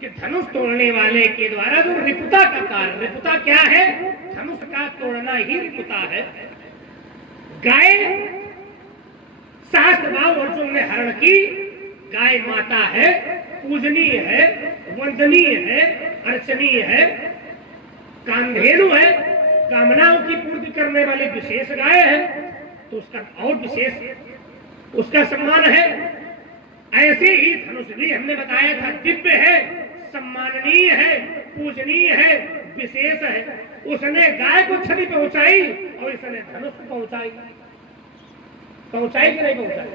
कि धनुष तोड़ने वाले के द्वारा जो रिपुता का कार्य, रिपुता क्या है? धनुष का तोड़ना ही रिपुता है। गाय शास्त्र भाव अर्जुन ने हरण की, गाय माता है, पूजनीय है, वंदनीय है, अर्चनीय है, कामधेनु है, कामनाओं की पूर्ति करने वाली विशेष गाय है, तो उसका और विशेष उसका सम्मान है। ऐसे ही धनुष भी हमने बताया था दिव्य है, सम्माननीय है, पूजनीय है, विशेष है। उसने गाय को क्षति पहुंचाई और इसने धनुष को पहुंचाई कि नहीं पहुंचाई?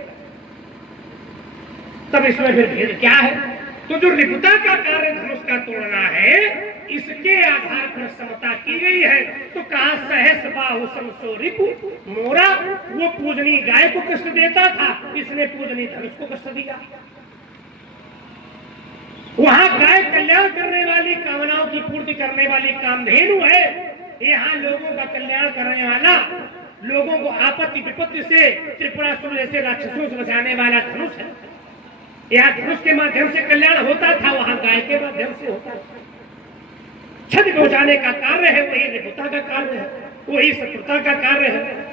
तब इसमें फिर भेद क्या है? तो जो रिपुता का कार्य धनुष का तोड़ना है, इसके आधार पर समता की गई है। तो कहा सहस बाहु समसो रिपु मोरा, वो पूजनी गाय को कष्ट देता था, इसने पूजनी धनुष को कष्ट दिया। वहां गाय कल्याण करने वाली, कामनाओं की पूर्ति करने वाली कामधेनु है, यहाँ लोगों का कल्याण करने वाला, लोगों को आपत्ति विपत्ति से, त्रिपुरासुर जैसे राक्षसों से बचाने वाला धनुष है। यहाँ धनुष के माध्यम से कल्याण होता था, वहां गाय के माध्यम से होता था। क्षति पहुंचाने का कार्य है, वही रिपुता का कार्य है, वही शत्रुता का कार्य है,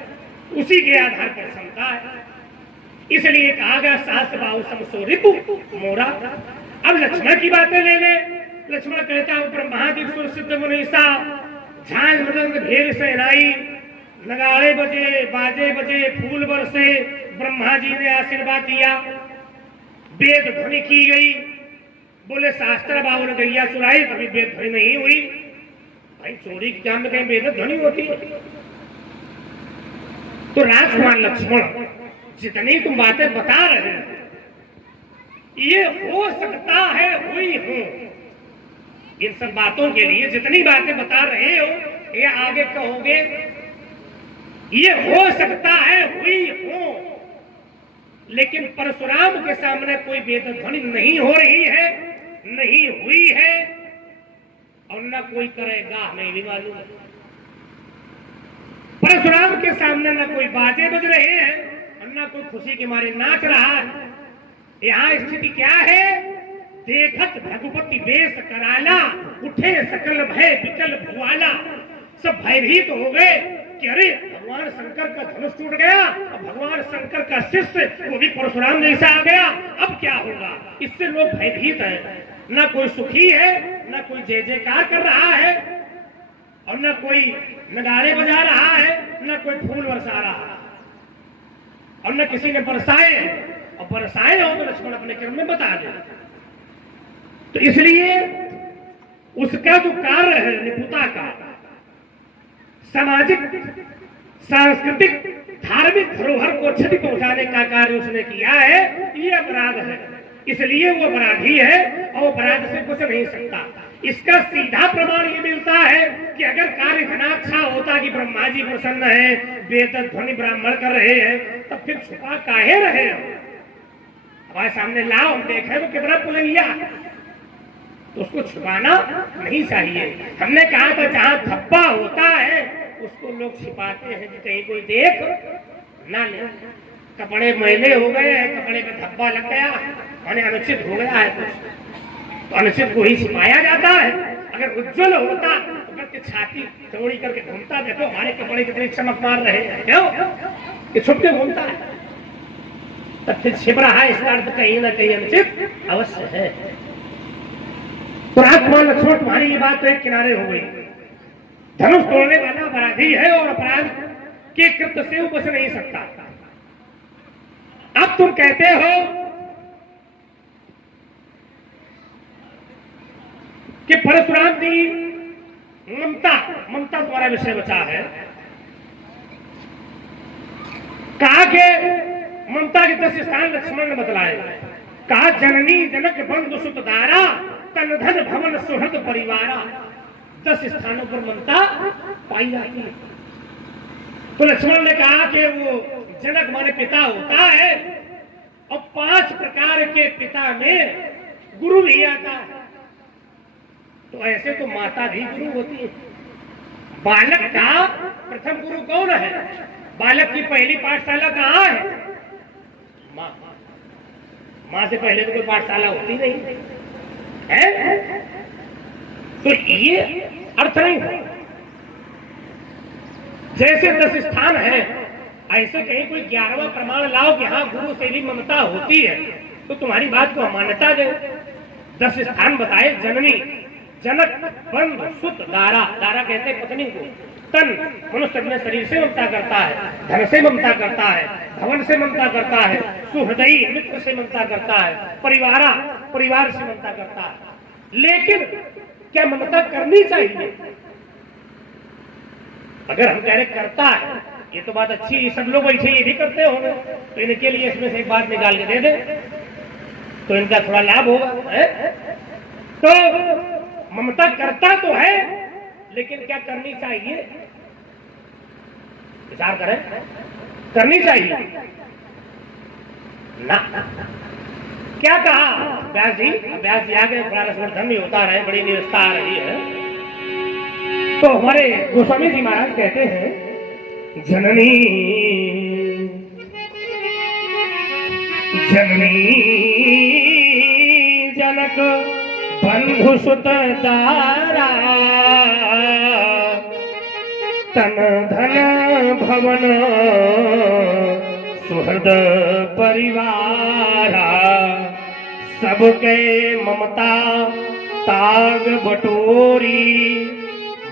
उसी के आधार पर समता है। इसलिए कहा गया सहस बाहु समसो रिपु मोरा। अब लक्ष्मण की बातें ले ले। लक्ष्मण कहता है ब्रह्मादि सुर सिद्ध मुनीसा, झांझ मृदंग भेर सेनाई, नगाड़े बजे, बाजे बजे, फूल बरसे, ब्रह्मा जी ने आशीर्वाद दिया, वेद ध्वनि की गई। बोले शास्त्र बाबू ने गैया चुराई, कभी वेद ध्वनि नहीं हुई। भाई चोरी के काम में कहीं वेद ध्वनि होती? तो राजकुमार लक्ष्मण, जितनी तुम बातें बता रहे हो, ये हो सकता है हुई हो। इन सब बातों के लिए जितनी बातें बता रहे हो, ये आगे कहोगे ये हो सकता है हुई हो, लेकिन परशुराम के सामने कोई वेद ध्वनि नहीं हो रही है, नहीं हुई है, और न कोई करेगा, नहीं भी मालूम। परशुराम के सामने न कोई बाजे बज रहे हैं और न कोई खुशी के मारे नाच रहा है। यहाँ स्थिति क्या है? देखत भगुपति वेश कराला, उठे सकल भय विकल भुआला। सब भयभीत हो गए कि अरे भगवान शंकर का धनुष टूट गया, अब भगवान शंकर का शिष्य वो भी परशुराम जैसा आ गया, अब क्या होगा? इससे लोग भयभीत हैं। न कोई सुखी है, न कोई जय जयकार कर रहा है, और न कोई नगाड़े बजा रहा है, न कोई फूल बरसा रहा है, और न किसी ने बरसाए। और बरसाए हो तो लक्ष्मण अपने क्रम में बता दे। तो इसलिए उसका जो कार्य है निपुता का, सामाजिक, सांस्कृतिक, धार्मिक धरोहर को क्षति पहुंचाने का कार्य उसने किया है, ये अपराध है। इसलिए वो अपराधी है और अपराध से कुछ नहीं सकता। इसका सीधा प्रमाण ये मिलता है कि अगर कार्य घना अच्छा होता कि ब्रह्मा जी प्रसन्न है, वेद ध्वनि ब्राह्मण कर रहे हैं, तब फिर छुपा काहे रहे? हमारे सामने लाओ, हम देखें तो कितना पुलंगिया, तो उसको छुपाना नहीं चाहिए। हमने कहा था जहां धब्बा होता है उसको लोग छिपाते हैं कि कहीं कोई देख ना ले। कपड़े मैले हो गए हैं, कपड़े पे धब्बा लग गया, माने अनुचित हो गया है कुछ, तो अनुचित को ही छिपाया जाता है। अगर उज्जवल होता तो करके छाती चौड़ी करके घूमता, देखो हमारे कपड़े कितने चमक मार रहे हैं, क्यों ये छुप के घूमता है, तब फिर छिप रहा है, इसका अर्थ कहीं ना कहीं अनुचित अवश्य है। तो राजकुमार लक्ष्मण तुम्हारी ये बात तो एक किनारे हो गई। धनुष तोड़ने वाला अपराधी है और अपराध के कृत्य से वो बच नहीं सकता। अब तुम कहते हो कि परशुराम जी ममता तुम्हारा विषय बचा है। कहा कि ममता के 10 स्थान लक्ष्मण ने बतलाए। कहा जननी जनक बंधु सुत दारा, तन धन भवन सुहृद परिवारा। 10 स्थानों पर ममता पाई जाती है। तो लक्ष्मण ने कहा कि वो जनक माने पिता होता है, और 5 प्रकार के पिता में गुरु भी आता है। तो ऐसे तो माता भी गुरु होती है। बालक का प्रथम गुरु कौन है? बालक की पहली पाठशाला कहाँ है? माँ। माँ से पहले तो कोई पाठशाला होती नहीं है। तो ये अर्थ नहीं है। जैसे 10 स्थान है, ऐसे कहीं कोई 11वां प्रमाण लाओ कि हाँ गुरु से भी ममता होती है, तो तुम्हारी बात को मान्यता दे। 10 स्थान बताए, जननी, जनक, बंध, सुत, दारा। दारा कहते हैं पत्नी को। तन, मनुष्य अपने शरीर से ममता करता है, धन से ममता करता है, भवन से ममता करता है, सुहृदयी मित्र से ममता करता है, परिवारा परिवार से ममता करता है। लेकिन क्या ममता करनी चाहिए? अगर हम कह रहे करता है, ये तो बात अच्छी है, सब लोग वैसे ये भी करते होंगे, तो इनके लिए इसमें से एक बात निकाल के दे दे तो इनका थोड़ा लाभ होगा है? तो ममता करता तो है, लेकिन क्या करनी चाहिए? विचार करें, करनी चाहिए ना? क्या कहा व्यास जी? व्यास जी आगे थोड़ा रसवर्धन भी होता रहे, बड़ी निरस्ता आ रही है। तो हमारे गोस्वामी जी महाराज कहते हैं, जननी जननी जनक बंधु सुत दारा, तन धन भवन सुहृद परिवारा, सबके ममता ताग बटोरी,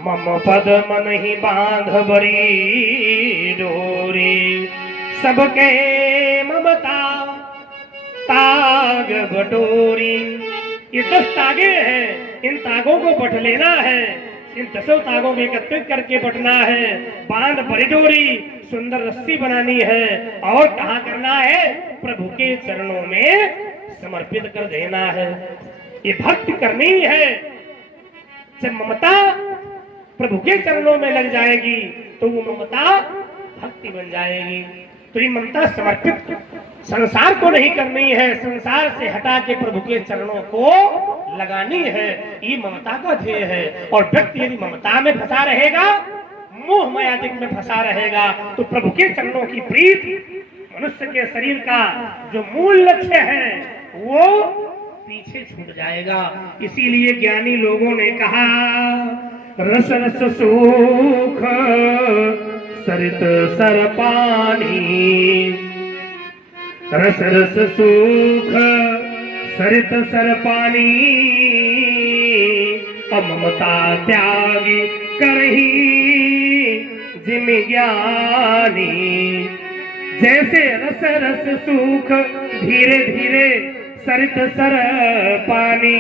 मम पद मन ही बांध बरी डोरी। सबके ममता ताग बटोरी, ये 10 तागे हैं, इन तागों को बट लेना है, इन 10 तागों में एकत्रित करके बटना है, बांध बरी डोरी, सुंदर रस्सी बनानी है, और कहाँ करना है? प्रभु के चरणों में समर्पित कर देना है। ये भक्ति करनी है। जब ममता प्रभु के चरणों में लग जाएगी तो वो ममता भक्ति बन जाएगी। तो ये ममता समर्पित संसार को नहीं करनी है, संसार से हटा के प्रभु के चरणों को लगानी है, ये ममता का ध्येय है। और व्यक्ति यदि ममता में फंसा रहेगा, मोह मायादिक में फंसा रहेगा, तो प्रभु के चरणों की प्रीति, मनुष्य के शरीर का जो मूल लक्ष्य है वो पीछे छूट जाएगा। इसीलिए ज्ञानी लोगों ने कहा, रस रस सुख सरित सर पानी, रस रस सुख सरित सर पानी, ममता त्यागी करही जिम ज्ञानी। जैसे रस रस सुख धीरे धीरे सरित सर पानी,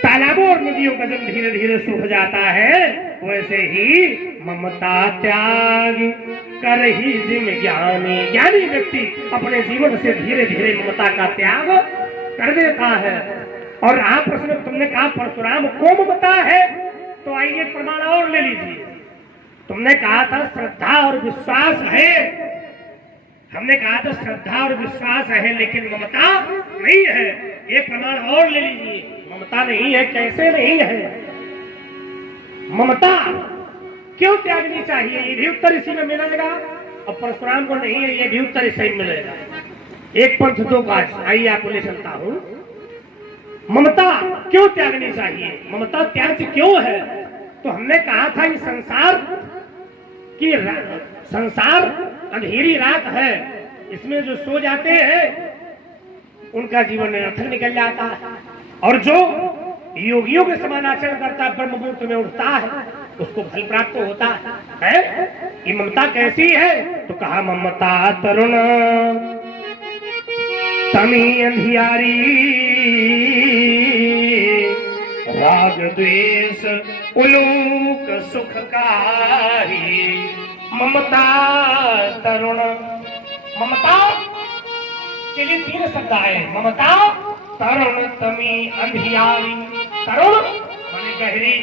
तालाबों और नदियों का जब धीरे धीरे सूख जाता है, वैसे ही ममता त्याग कर ही जिम ज्ञानी। ज्ञानी व्यक्ति अपने जीवन से धीरे धीरे ममता का त्याग कर देता है। और आप प्रश्न तुमने कहा परशुराम को ममता है, तो आइए प्रमाण और ले लीजिए। तुमने कहा था श्रद्धा और विश्वास है, हमने कहा था श्रद्धा और विश्वास है, लेकिन ममता नहीं है। ये प्रमाण और ले लीजिए, ममता नहीं है। कैसे नहीं है? ममता क्यों त्यागनी चाहिए? ये भी उत्तर इसी में मिलेगा। और परशुराम को नहीं है, ये भी उत्तर इसी में मिलेगा। एक पंथ दो काज, आइए आपको ले चलता हूं। ममता क्यों त्यागनी चाहिए? ममता त्याग क्यों है? तो हमने कहा था कि संसार अंधेरी रात है, इसमें जो सो जाते हैं उनका जीवन निरर्थक निकल जाता है, और जो योगियों के समान आचरण करता है, ब्रह्म मुहूर्त में उठता है, उसको फल प्राप्त होता है। ये ममता कैसी है? तो कहा, ममता तरुण तमी अंधियारी, राग द्वेष उलूक सुखकारी। ममता तरुण, ममता के लिए 3 शब्द आए। ममता तरुण तमी अंधियारी। तरुण माने गहरी,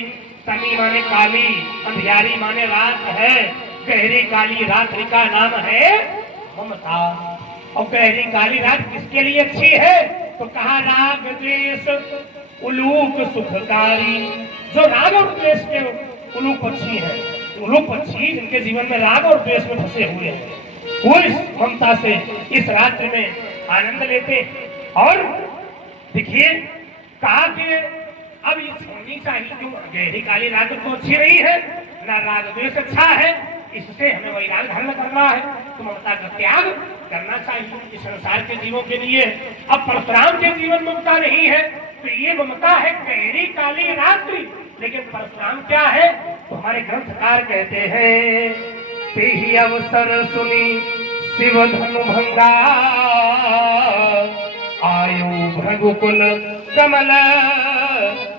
तमी माने काली, अंधियारी माने रात है, गहरी काली रात्रि का नाम है ममता। और गहरी काली रात किसके लिए अच्छी है? तो कहा, राग द्वेष उलूक सुखकारी। जो राग और द्वेष के उलूक पक्षी है, उलूक पक्षी जिनके जीवन में राग और द्वेष में फंसे हुए हैं, वो इस ममता से इस रात्रि में आनंद लेते। और देखिए, कहा कि अब ये छोड़नी चाहिए, क्यों? गहरी काली रात तो अच्छी नहीं है, ना राग द्वेष अच्छा है, इससे हमें वैराग धारण करना है, तो ममता का त्याग करना चाहिए इस संसार के जीवों के लिए। अब परशुराम के जीवन में ममता नहीं है, तो ये ममता है गहरी काली रात्रि, लेकिन परशुराम क्या है? तो हमारे ग्रंथकार कहते हैं, ते ही अवसर सुनी शिव धनु भंगा, आयु भृगुकुल कमल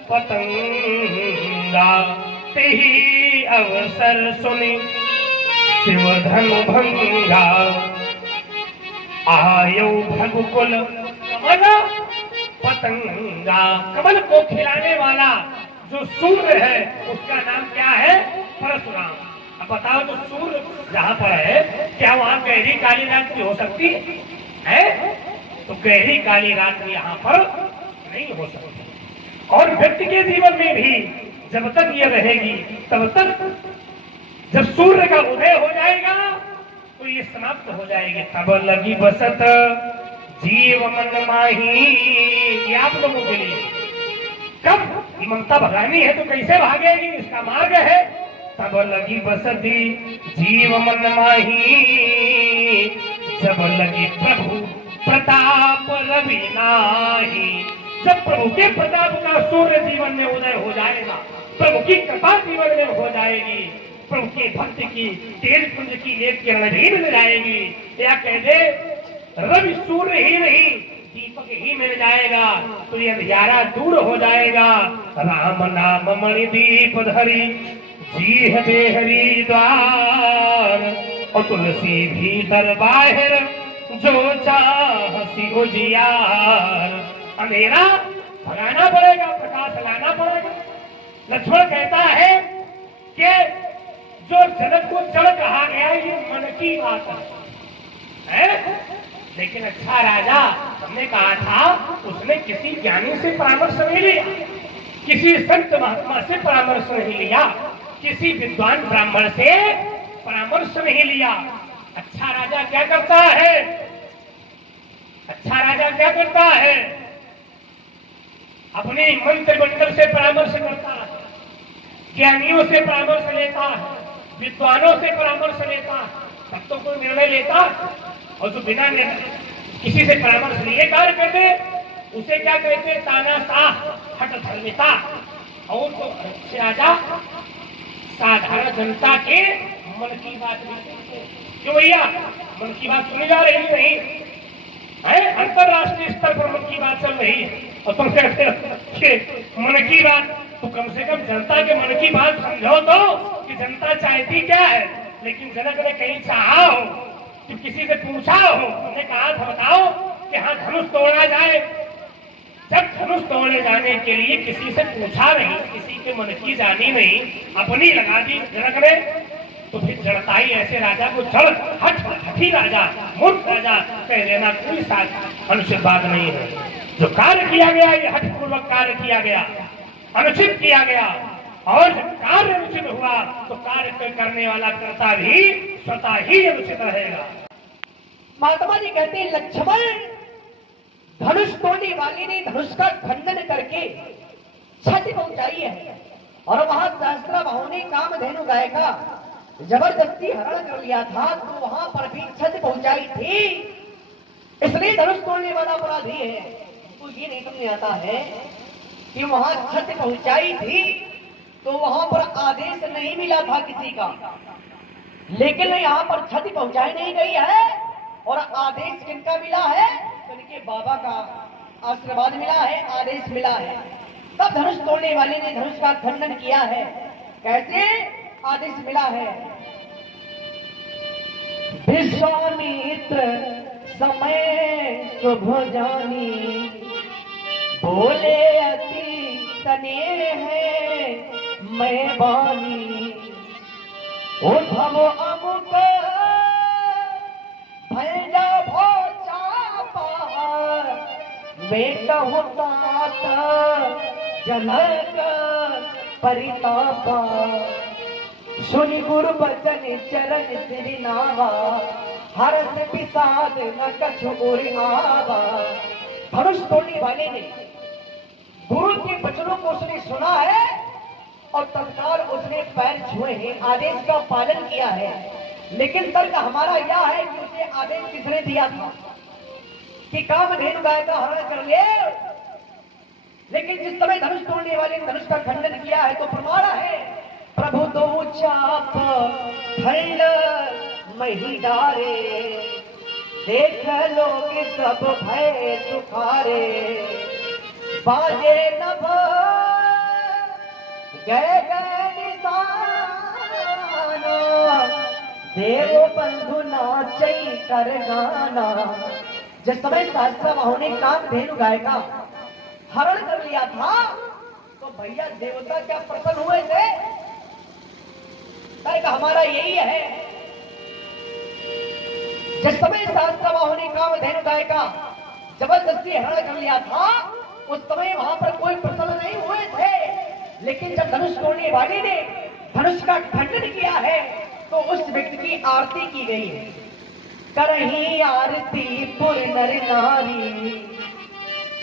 पतंगा। ते ही अवसर सुनी शिव धनु भंगा, आयु भृगुकुल कमल पतंगा। कमल को खिलाने वाला जो सूर्य है उसका नाम क्या है? परशुराम। अब बताओ, जो सूर्य जहाँ पर है, क्या वहाँ गहरी काली रात्रि हो सकती है? तो गहरी काली रात्रि यहाँ पर नहीं हो सकती। और व्यक्ति के जीवन में भी जब तक ये रहेगी, तब तक जब सूर्य का उदय हो जाएगा तो ये समाप्त हो जाएगी। तब लगी बसत जीव मन माही। ये आप लोगों के लिए कब ममता भगानी है तो कैसे भागेगी, इसका मार्ग है। तब लगी बसती जीव मन माही, जब लगी प्रभु प्रताप रवि नाही। जब प्रभु के प्रताप का सूर्य जीवन में उदय हो जाएगा, प्रभु की कृपा जीवन में हो जाएगी, प्रभु के भक्त की तेज पुंज की एक किरण भी मिल जाएगी, या कह दे रवि सूर्य ही नहीं दीपक ही मिल जाएगा, तो ये अंधियारा दूर हो जाएगा। राम नाम मणि दीप धरी जी है बेहरी द्वार, और तुलसी भीतर बाहर जो चाहसी उजियार। अंधेरा भगाना पड़ेगा, प्रकाश लाना पड़ेगा। लक्ष्मण कहता है कि जो जगत को जड़ कहा गया ये मन की बात है, लेकिन अच्छा राजा, हमने कहा था उसने किसी ज्ञानी से परामर्श नहीं लिया, किसी संत महात्मा से परामर्श नहीं लिया, किसी विद्वान ब्राह्मण से परामर्श नहीं लिया। अच्छा राजा क्या करता है? अच्छा राजा क्या करता है? अपने मंत्रिमंडल से परामर्श करता है, ज्ञानियों से परामर्श लेता है, विद्वानों से परामर्श लेता है, तब तो कोई निर्णय लेता। और जो बिना किसी से परामर्श लिए कार्य करते उसे क्या कहते? तानाशाह, हठ धर्मिता। और तो अच्छे राजा साधारण जनता के मन की बात नहीं सुनते। क्यों भैया? मन की बात सुनी जा रही नहीं है, अंतरराष्ट्रीय स्तर पर मन की बात चल रही है, और तुम कहते हो मन की बात, तो कम से कम जनता के मन की बात समझो तो कि जनता चाहती क्या है। लेकिन जनक ने कहीं चाहा हो कि किसी से पूछा हो, उन्होंने कहा था बताओ कि हाँ धनुष तोड़ा जाए। जब धनुष तोड़ने जाने के लिए किसी से पूछा नहीं, किसी के मन की जानी नहीं, अपनी लगा दी जनक ने, तो फिर जड़ताई ऐसे राजा को जड़ हठी राजा, मूर्ख राजा कह देना कोई साथ अनुचित बात नहीं है। जो कार्य किया गया ये हठपूर्वक कार्य किया गया, अनुचित किया गया, और जब कार्य अनुचित हुआ तो कार्य करने वाला कर्ता भी स्वतः ही अनुचित रहेगा। महात्मा जी कहते हैं लक्ष्मण धनुष तोड़ने वाले ने धनुष का खंडन करके क्षति पहुंचाई है, और वहां सहस्त्रबाहु ने कामधेनु गाय का जबरदस्ती हरण कर लिया था, तो वहां पर भी क्षति पहुंचाई थी। इसलिए धनुष तोड़ने वाला अपराधी है। तो ये नहीं समझ आता है कि वहां क्षति पहुंचाई थी तो वहां पर आदेश नहीं मिला था किसी का, लेकिन यहाँ पर क्षति पहुंचाई नहीं गई है, और आदेश किनका मिला है? उनके बाबा का आशीर्वाद मिला है, आदेश मिला है। तब धनुष तोड़ने वाले ने धनुष का खंडन किया है। कैसे आदेश मिला है? विश्वामित्र समय शुभ जानी, बोले अति तने है मैं बानी। उद्धव अमुक भैया भोचा बेटा होता जनक परितापा। सुनि गुरु बचन चरण श्री नावा, हर्ष विषाद न कछु उर आवा। धनुष तोड़ने वाले ने गुरु के वचनों को उसने सुना है और तत्काल उसने पैर छुए हैं, आदेश का पालन किया है। लेकिन तर्क हमारा यह है कि उसे आदेश किसने दिया था कि कामधेनु गाय का हरण कर ले। लेकिन जिस समय धनुष तोड़ने वाले ने धनुष का खंडन किया है तो प्रमाण है, प्रभु दो चाप खंड मही डारे, देख लोग सब भय सुखारे, बाजे नभ गए गए निशाना, देव बंधु नाचई कर गाना। जिस समय सहस्त्रबाहु ने कामधेनु गाय का हरण कर लिया था तो भैया देवता क्या प्रसन्न हुए थे? तर्क हमारा यही है, जिस समय सहस्त्रबाहु ने कामधेनु गाय का जबरदस्ती हरण कर लिया था उस समय वहां पर कोई प्रसन्न नहीं हुए थे। लेकिन जब धनुष तोड़ने वाले ने धनुष का खंडन किया है तो उस व्यक्ति की आरती की गई है। करही आरती पुर नर नारी,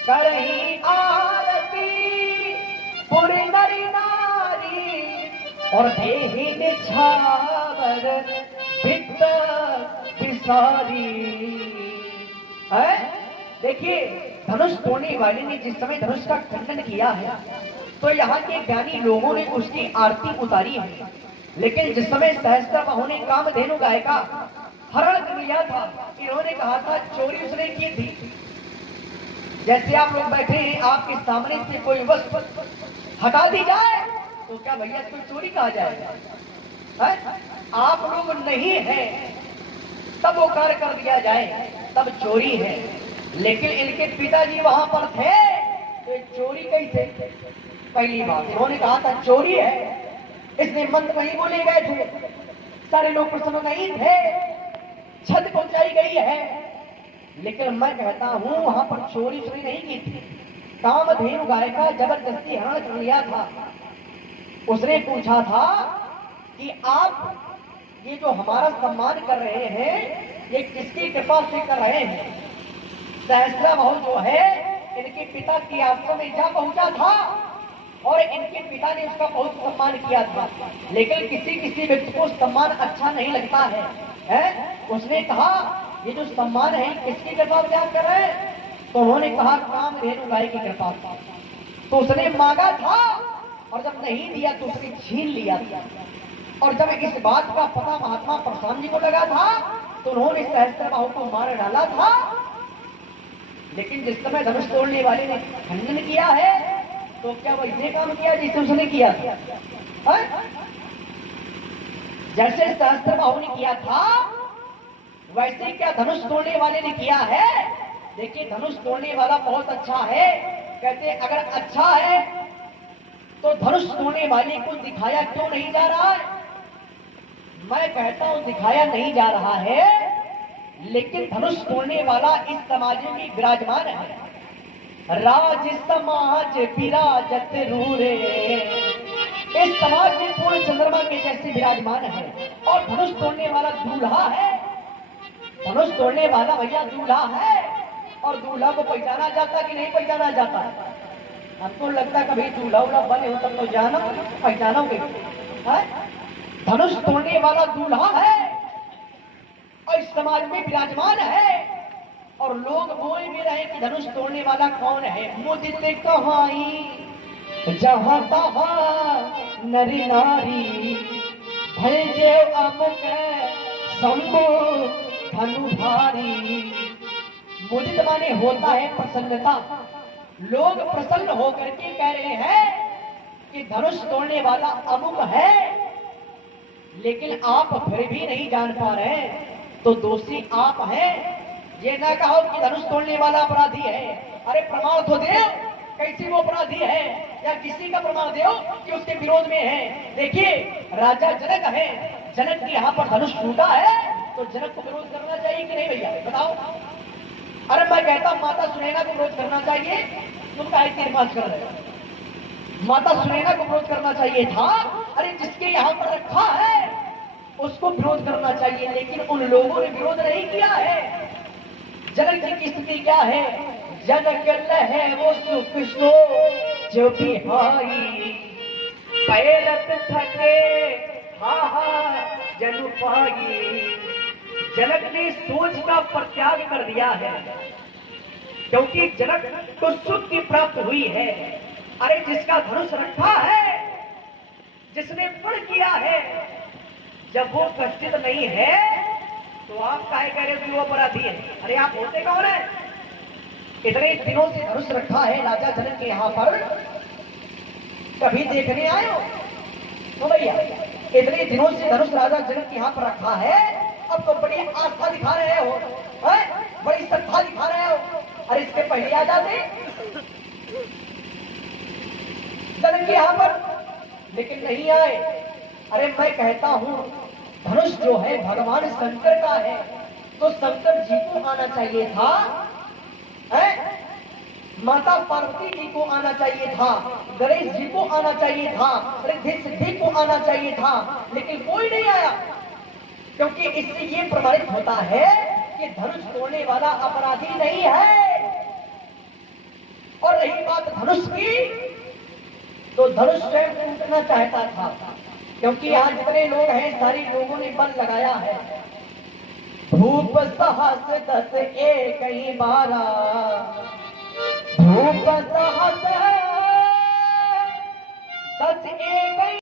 करही आरती पुर नर नारी, और देहि निछावर बित बिसारी। देखिए, धनुष तोड़ने वाले ने जिस समय धनुष का खंडन किया है तो यहाँ के ज्ञानी लोगों ने उसकी आरती उतारी है। लेकिन जिस समय सहस्त्रबाहु ने कामधेनु गाय का हरण कर लिया था, इन्होंने कहा था चोरी उसने की थी। जैसे आप लोग बैठे हैं, आपके सामने से कोई वस्तु हटा दी जाए तो क्या भैया इसको चोरी कहा जाएगा? आप लोग नहीं हैं तब वो कार्य कर दिया जाए तब चोरी है। लेकिन इनके पिताजी वहां पर थे तो चोरी कैसे? पहली बात इन्होंने कहा था चोरी है, इसने मंत्र नहीं बोले गए थे, सारे लोग प्रसन्न नहीं थे, छत पहुंचाई गई है। लेकिन मैं कहता हूं वहां पर चोरी नहीं की थी, कामधेनु गाय का जबरदस्ती हरण कर लिया था। उसने पूछा था कि आप ये जो हमारा सम्मान कर रहे हैं ये किसकी कृपा से कर रहे हैं? सहस्त्रबाहु जो है इनके पिता की आश्रम में जा पहुंचा था और इनके पिता ने उसका बहुत सम्मान किया था। लेकिन किसी किसी व्यक्ति को सम्मान अच्छा नहीं लगता है? उसने कहा ये जो सम्मान है किसकी कृपा से आप कर रहे हैं? तो उन्होंने कहा कामधेनु गाय की कृपा से। तो उसने मांगा था और जब नहीं दिया तो उसने छीन लिया था। और जब इस बात का पता महात्मा परशुराम जी को लगा था तो उन्होंने सहस्त्रबाहु को मार डाला था। लेकिन जिस समय धनुष तोड़ने वाले ने खंडन किया है तो क्या वैसे काम किया जैसे उसने किया था? जैसे सहस्त्रबाहु ने किया था वैसे क्या धनुष तोड़ने वाले ने किया है? देखिए, धनुष तोड़ने वाला बहुत अच्छा है। कहते हैं अगर अच्छा है तो धनुष तोड़ने वाले को दिखाया क्यों नहीं जा रहा है? मैं कहता हूं दिखाया नहीं जा रहा है, लेकिन धनुष तोड़ने वाला इस समाज में विराजमान है। राज समाज विराजत रूरे, इस समाज में पूर्ण चंद्रमा के जैसे विराजमान है। और धनुष तोड़ने वाला दूल्हा है, धनुष तोड़ने वाला भैया दूल्हा है। और दूल्हा को पहचाना जाता कि नहीं पहचाना जाता? हमको लगता कभी दूल्हा उल्हा बने हो तब तो जानो पहचानोगे। धनुष तोड़ने वाला दूल्हा है और इस समाज में विराजमान है। और लोग बोल भी रहे कि धनुष तोड़ने वाला कौन है? मुझे कहाई जहां तहां नरी नारी, भजे अमुक शंभु धनु भारी। मुदित माने होता है प्रसन्नता। लोग प्रसन्न होकर के कह रहे हैं कि धनुष तोड़ने वाला अमुक है, लेकिन आप फिर भी नहीं जान पा रहे तो दोषी आप हैं। ये ना कहो कि धनुष तोड़ने वाला अपराधी है। अरे प्रमाण तो दो, कैसी वो अपराधी है, या किसी का प्रमाण दो कि उसके विरोध में है। देखिए, राजा जनक है, जनक की यहाँ पर धनुष टूटा है तो जनक को विरोध करना चाहिए कि नहीं भैया बताओ? अरे मैं कहता हूं माता सुनैना को विरोध करना चाहिए, तुम काहे तीरमास कर रहे हो? माता सुनैना को विरोध करना चाहिए था। अरे जिसके यहाँ पर रखा है उसको विरोध करना चाहिए, लेकिन उन लोगों ने विरोध नहीं किया है। जनक जी की स्थिति क्या है? जनक है वो सुख सो जो भी हाई पैरत थके हा जनु पाई। जनक ने सोच का परित्याग कर दिया है, क्योंकि जनक को सुख की प्राप्त हुई है। अरे जिसका धनुष रखा है, जिसने प्रण किया है, जब वो कष्टित नहीं है तो आप काहे कह रहे हो कि वो अपराधी है? अरे आप होते कौन है? इतने दिनों से धनुष रखा है राजा जनक के यहाँ पर, कभी देखने आए हो? तो भैया इतने दिनों से धनुष राजा जनक के यहाँ पर रखा है, अब तो बड़ी आस्था दिखा रहे हो, बड़ी श्रद्धा दिखा रहे हो। अरे इसके पहले आ जाते जनक के यहाँ पर, लेकिन नहीं आए। अरे मैं कहता हूं धनुष जो है भगवान शंकर का है, तो शंकर जी को आना चाहिए था, माता पार्वती जी को आना चाहिए था, गणेश जी को आना चाहिए था, रिद्धि सिद्धि को आना चाहिए था, लेकिन कोई नहीं आया। क्योंकि इससे ये प्रमाणित होता है कि धनुष तोड़ने वाला अपराधी नहीं है। और रही बात धनुष की, तो धनुष स्वयं टूटना चाहता था, क्योंकि यहाँ जितने लोग हैं सारे लोगों ने बल लगाया है। धूप सहस 10 एक 12, धूप सहस 10 एक